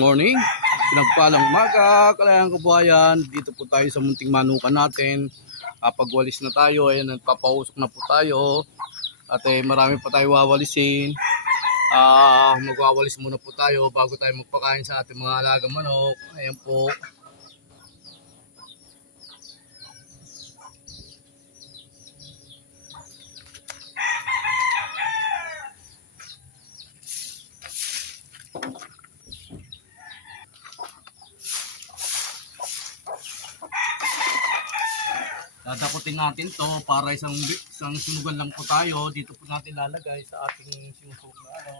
Morning, pinagpalang umaga, kalayang kabuhayan. Dito po tayo sa munting manukan natin. Pagwalis na tayo, ayan, nagpapausok na po tayo. At marami pa tayo wawalisin. Magwawalis muna po tayo bago tayo magpakain sa ating mga alagang manok. Ayan po. Dadakutin natin to para isang sunugan lang po tayo. Dito po natin lalagay sa ating sinusog na ano.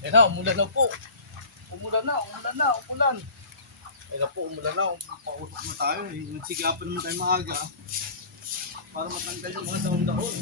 Ayan na, umulan na po. Umulan. Ayan na po, umulan na. Pausok na tayo. Nagsigapan naman tayo maaga. Para matanggal yung mga dahon-dahon.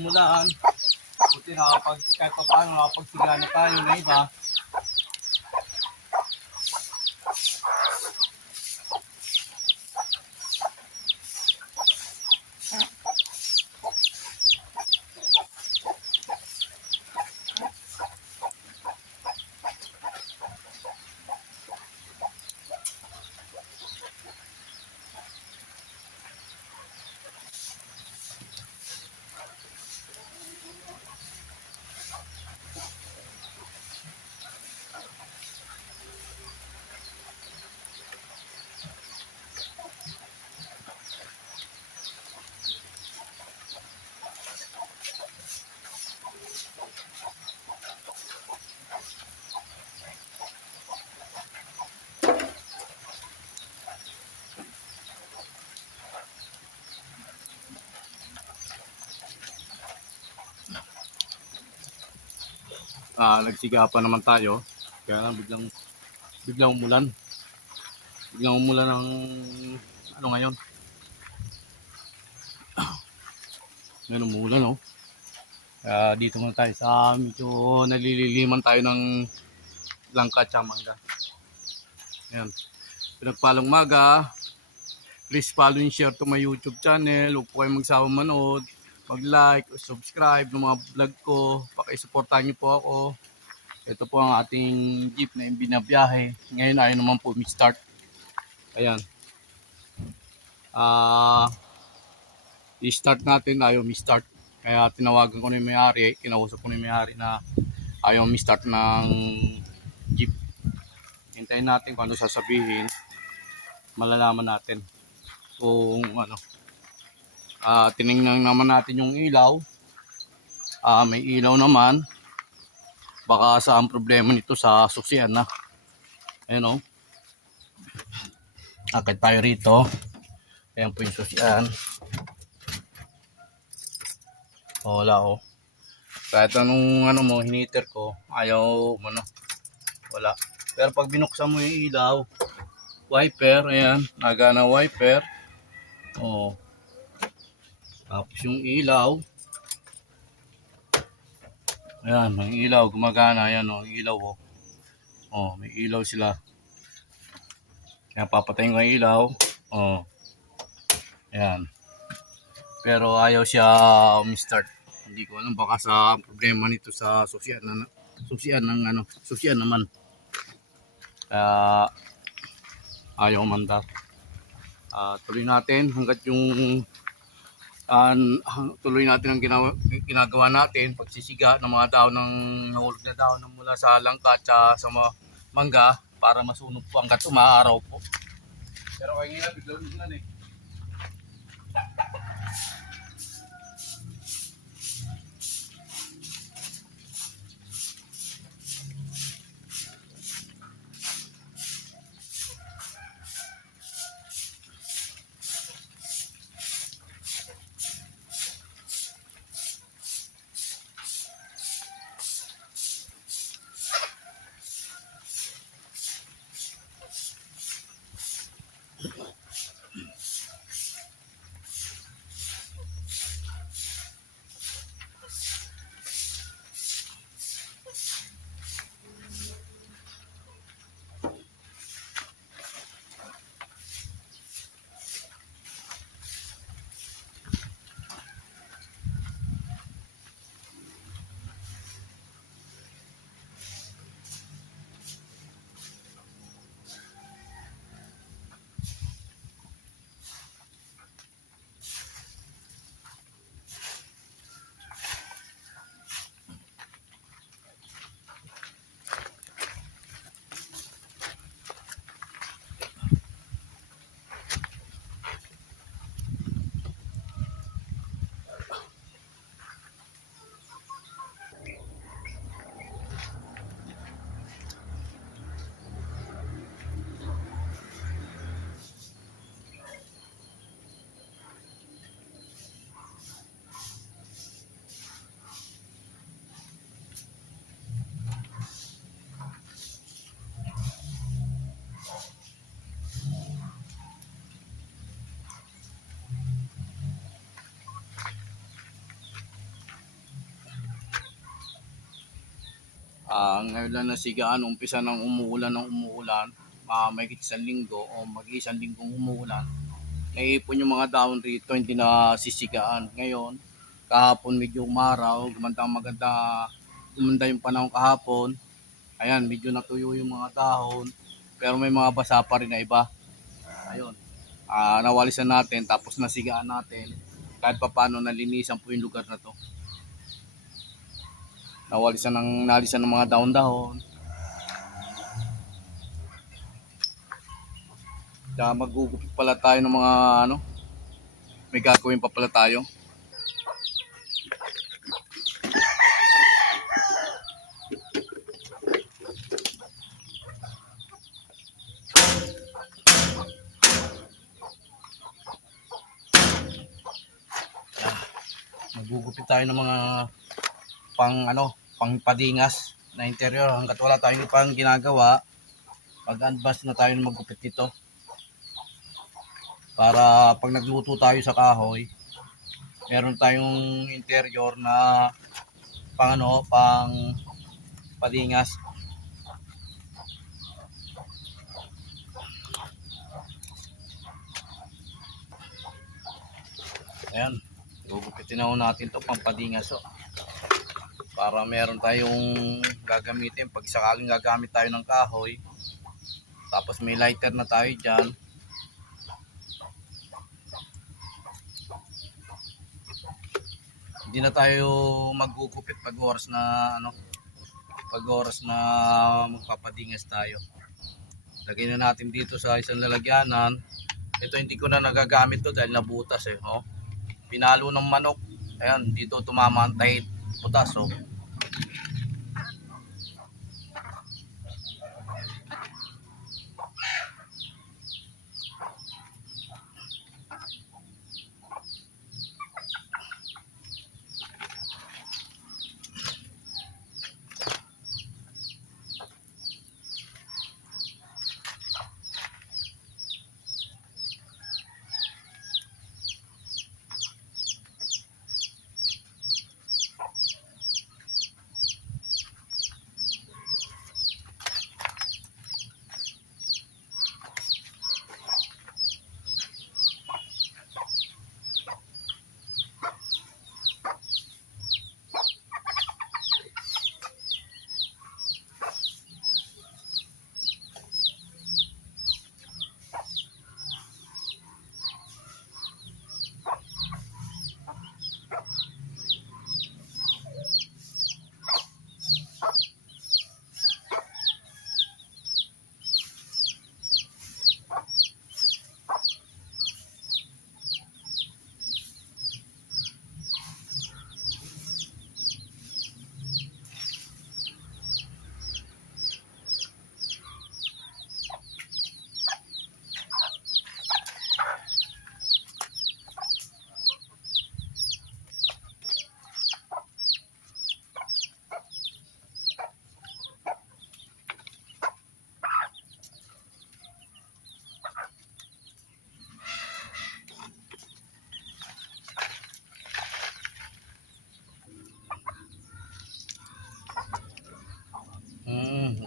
Umulan. Buti kahit pa paano nakapagsigana tayo na iba. Nagsigapan naman tayo. Kaya lang biglang umulan. Biglang umulan ng ano ngayon. Ngayon umulan, oh. Kaya dito muna tayo sa medyo nalililiman tayo ng langka at mangga. Ayan. Pinagpalang maga. Please follow and share to my YouTube channel. Huwag po kayong magsawang manood. Mag-like, subscribe ng mga vlog ko. Pakisuportahan niyo po ako. Ito po ang ating jeep na binabiyahe. Ngayon ayaw naman po mi-start. Ayan. I-start natin, ayaw mi-start. Kaya tinawagan ko na yung may-ari, kinausap ko na yung may-ari na ayaw mi-start ng jeep. Hintayin natin kung ano sasabihin. Malalaman natin kung ano. Tinignan naman natin yung ilaw. May ilaw naman. Baka sa ang problema nito sa susian na. Ayun, oh. Akit tayo rito. Ayan po yung susian. Wala, oh. Kahit anong ano mo, hiniter ko, ayaw ano, wala. Pero pag binuksan mo yung ilaw, wiper, ayan, nagana wiper. Oh. Tapos yung ilaw, ayan, yung ilaw gumagana, ayan, oh, yung ilaw, oh. Oh, may ilaw sila. Kaya papatayin ko yung ilaw. Oh. Ayan. Pero ayaw siya start. Hindi ko alam, baka sa problema nito sa susian naman. Kaya ayaw mandar. Tuloy natin hanggat yung tuloy natin ang ginagawa natin, pagsisiga ng mga daon ng nahulog na daon mula sa langka at sa mga mangga para masunog po hanggat umaaraw po. Pero kaya nga biglang umulan, eh. Ngayon lang nasigaan, umpisa ng umuulan, may isang linggo o mag-isang linggong umuulan. Naipon yung mga daon rito, hindi na sisigaan. Ngayon, kahapon medyo umaraw, gumanda yung panahon kahapon. Ayan, medyo natuyo yung mga dahon, pero may mga basa pa rin na iba. Ayun, nawalisan natin, tapos nasigaan natin. Kahit pa paano nalinisan po yung lugar na to. Nalisan ng mga dahon-dahon. Kaya magugupit pala tayo ng mga may gagawin pa pala tayo. Magugupit tayo ng mga pangpadingas na interior. Hanggat wala tayong pang ginagawa, mag-advance na tayo na magupit nito. Para pag nagluto tayo sa kahoy, meron tayong interior na pang palingas. Ayan, gugupitin na natin to pang palingas. Para meron tayong gagamitin pag sakaling gagamit tayo ng kahoy. Tapos may lighter na tayo dyan. Hindi na tayo magugupit pag oras na magpapadingas tayo. Lagay na natin dito sa isang lalagyanan. Ito hindi ko na nagagamit to dahil nabutas oh. Pinalo ng manok. Ayan, dito tumama ang tahid butas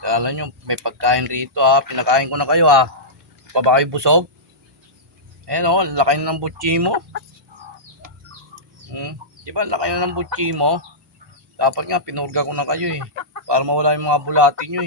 Kala nyo may pagkain rito pinakain ko na kayo pa ba kayo busog? Ayan laki ng butchi mo. Diba laki ng butchi mo? Dapat nga pinurga ko na kayo para mawala yung mga bulati nyo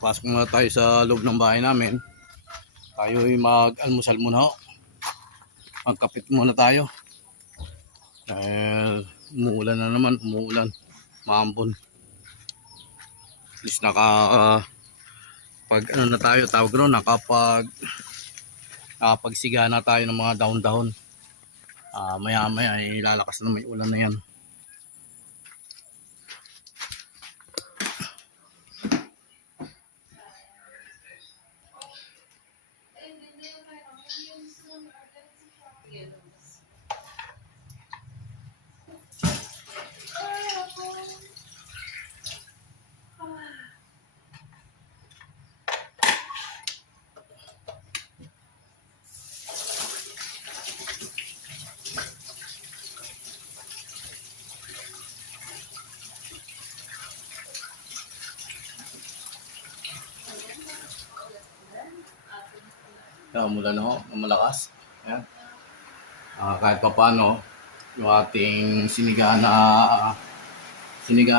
Pasok muna tayo sa loob ng bahay namin. Tayo ay mag-almusal muna magkapit muna tayo dahil umuulan na naman, maambon. At least pag na tayo tawag ron, nakapagsiga na tayo ng mga dahon-dahon. Maya maya lalakas na may ulan na yan. Mula na ho, ng malakas. Ayan. Kahit pa paano, yung ating sinigaan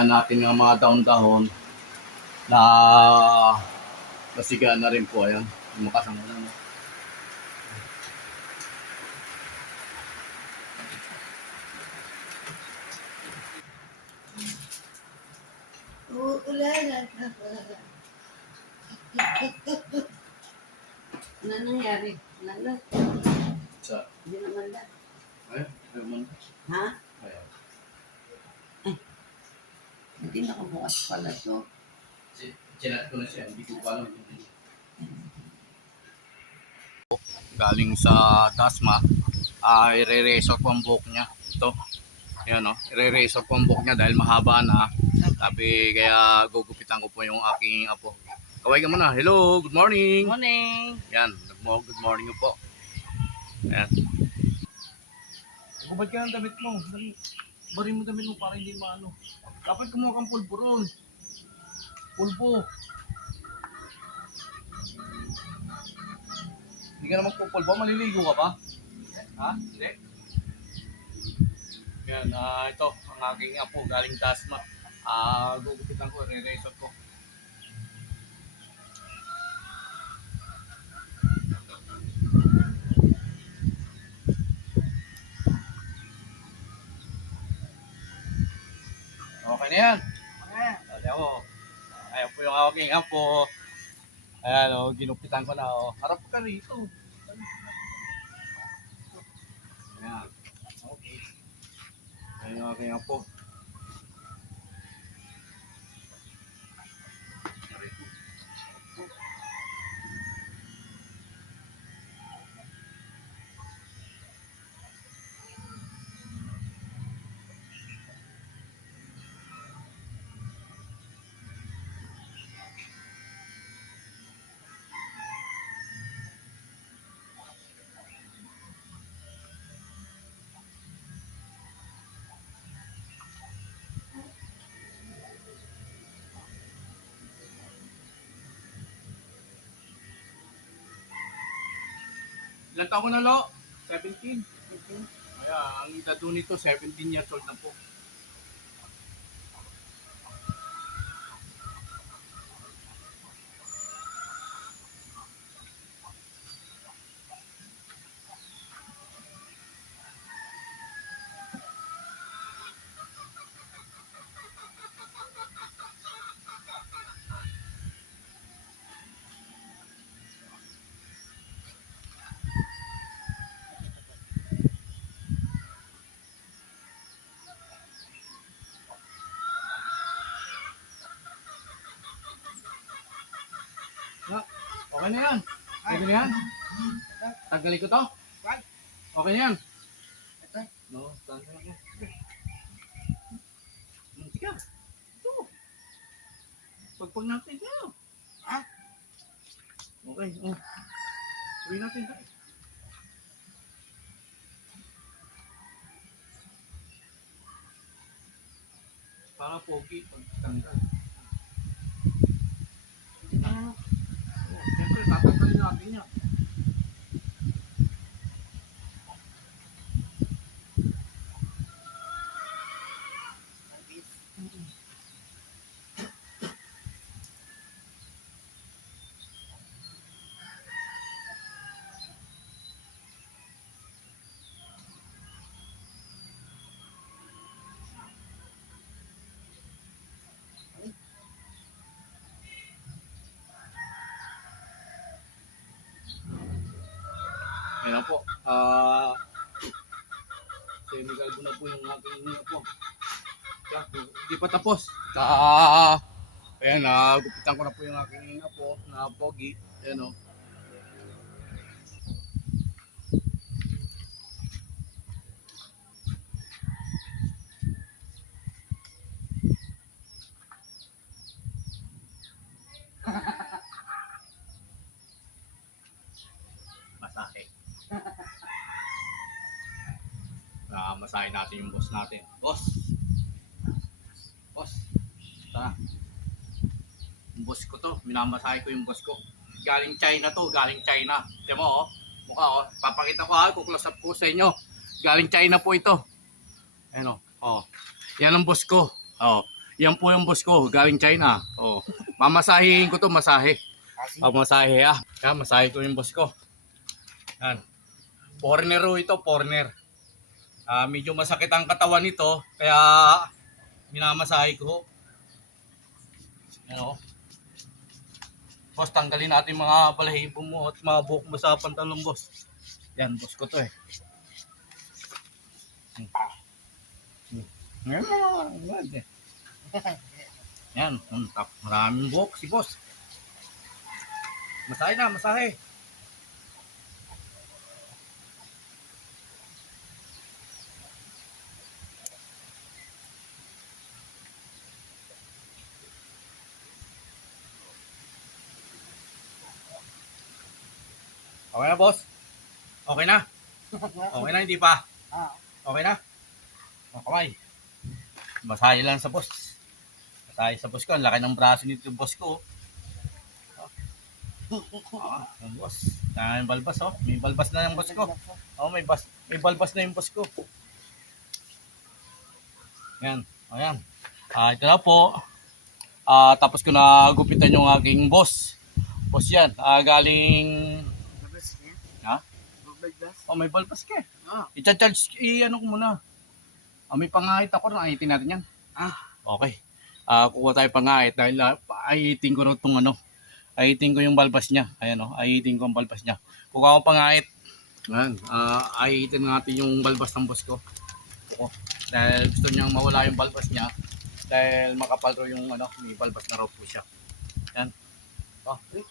natin ng mga dahon-dahon na nasigaan na rin po. Ayan. Lumakas ang ulan. No? Uulan. Ano nangyari? Lala? Sa, Hindi naman lang. ay, naman. Ha? Ayan. Hindi nakabukas pala to. Chinat ko na siya, hindi ko pa alam. Galing sa Dasma, i-re-razor ko ang buhok niya. Ito. Ayan o, i-re-razor ko ang buhok niya dahil mahaba na. Sabi, kaya gugupitan ko po yung aking apo. Kaway ka muna. Hello, good morning. Morning! Yan, good morning po. Ayan. Kubad ka ng damit mo. Barin mo damit mo para hindi maano. Dapat kumuha kang pulbo ron. Pulbo. Hindi ka naman pupulbo. Maliligo ka pa? Ha? Hindi? Yan, ito. Ang aking apo galing Dasma. Gugupitan ko. Re-razor ko. Okay na yan. Ayan mo. Ayan po yung aking apo. Ayan o, ginupitan ko na o. Harap ka rito. Ayan. Okay. Ayan yung aking apo. Ilan taon ko na lo? 17. Kaya ang edad po nito, 17 years old na po. Okay na yan. Okay na yan. Tanggalin ko to. Okay na yan. No, tanggalin ko. Sige. Ito. Pagpag natin ito. Okay. Oh. Sabi natin ito. Para pogi pag tanggal. Siyempre, tatanggalin natin yan. Ayan po. Semigal ko na po yung aking po. Hindi pa tapos. Ayan, gupitan ko na po yung aking po na pogi. Ayan o. Masahe. Masahe natin yung boss natin. Boss! Boss! Tara. Yung boss ko to. Minamasahe ko yung boss ko. Galing China to, galing China. Diyan mo, oh. Mukha, oh. Papakita ko, kuklose up ko sa inyo. Galing China po ito. Ayan, oh. Oh. Yan ang boss ko. Oh. Yan po yung boss ko, galing China. Oh. Mamasahihin ko to, masahe. Masahe, ah. Yan, masahe ko yung boss ko. Yan. Foreigner ito, foreigner. Medyo masakit ang katawan nito, kaya minamasahe ko. Yan, oh. Boss, tanggalin natin mga balahibo mo at mga buhok mo sa pantalon, boss. Yan, boss ko to eh. Yan, maraming buhok si boss. Masahe na, masahe. Okay na, boss? Okay na? Okay na, hindi pa? Okay na? Okay. Masahe lang sa boss. Masahe sa boss ko. Ang laki ng braso nito yung boss ko. Yung boss. May balbas, oh. May balbas na yung boss ko. Oh, may balbas na yung boss ko. Yan. Ayan. Ito na po. Tapos ko na gupitan yung aking boss. Boss yan. Galing... Ha? Oh, may balbas ka. I-charge, i-ano ko muna. May pangahit ako, ahitin natin yan. Okay. Kuha tayo pangahit dahil ahitin ko rin itong ano. Ahitin ko yung balbas niya. Ayan o, ahitin ko ang balbas niya. Kuha ko pangahit. Ayan, ahitin natin yung balbas ng boss ko. Dahil gusto niyang mawala yung balbas niya. Dahil makapal ro yung ano, may balbas na raw po siya. Ayan. Okay.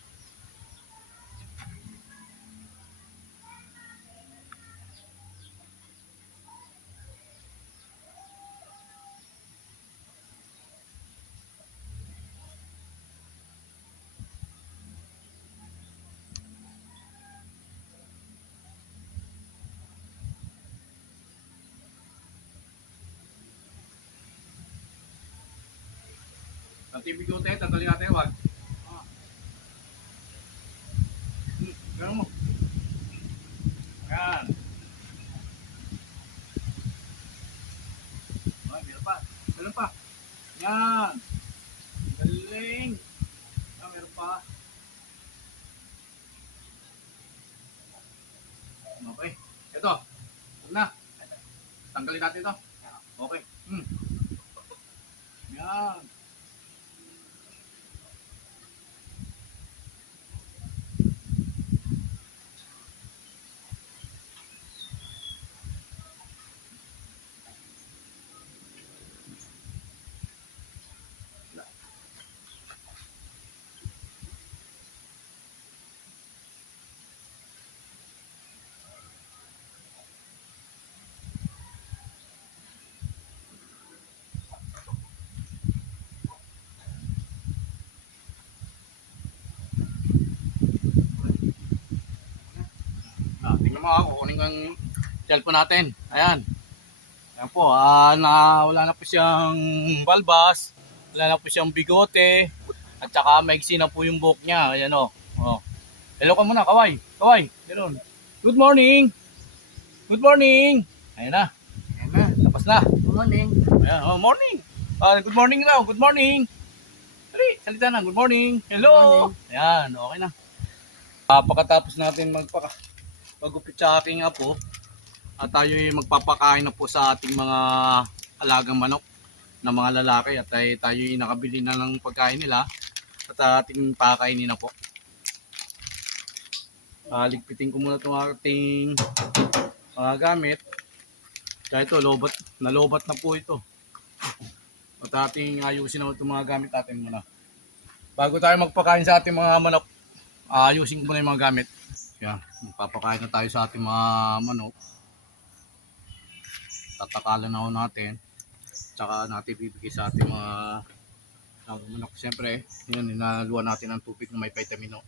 Ang TV ko tayo, tanggalin natin, wag. Gano'n mo. Ayan. Meron pa. Meron pa. Yan. Galing. Meron pa. Okay. Ito. Huwag na. Tanggalin natin ito. Okay. Yan. Tingnan mo ako, kukunin ko yung cellphone natin. Ayan. Ayan po, wala na po siyang balbas, wala na po siyang bigote, at saka maigsi na po yung buhok niya. Ayan o. Hello ka muna, kaway. Kaway, ganoon. Good morning. Good morning. Ayan na. Ayan na. Tapos na. Good morning. Ayan, morning. Good morning raw, good morning. Dali, salita na, good morning. Hello. Good morning. Ayan, okay na. Pagkatapos natin magupit sa aking apo, at tayo magpapakain na po sa ating mga alagang manok na mga lalaki, at tayo nakabili na ng pagkain nila at ating pakainin na po. Ligpitin ko muna itong ating mga gamit. Kaya ito, nalobat na po ito. At ating ayusin na itong mga gamit natin muna. Bago tayo magpakain sa ating mga manok, ayusin ko muna yung mga gamit. Yan, magpapakain na tayo sa ating mga manok. Tatakalan na ho natin. Tsaka natin bibigay sa ating mga manok. Siyempre, yun, inaluan natin ng tubig na may vitamino.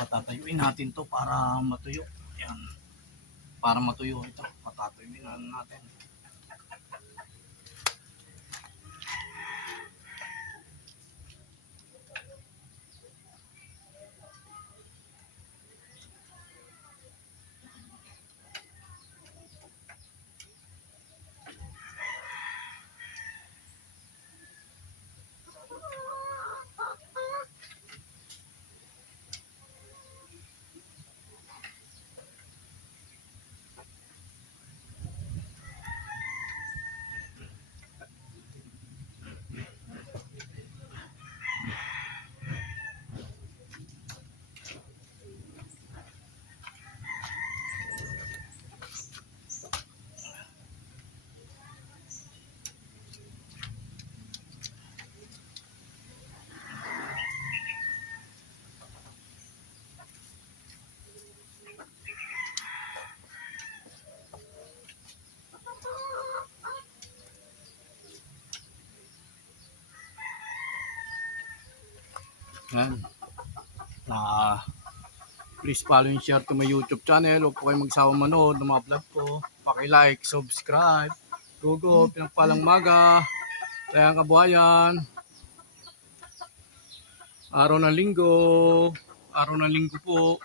Patatayuin natin to para matuyo. Ayan. Para matuyo ito, patatayuin natin. Yan. Please follow and share to my YouTube channel. Huwag po kayo magsawa manood ng mga vlog ko. Paki-like, subscribe. Go, pinagpalang maga. Kaya kabuhayan. Araw ng linggo po.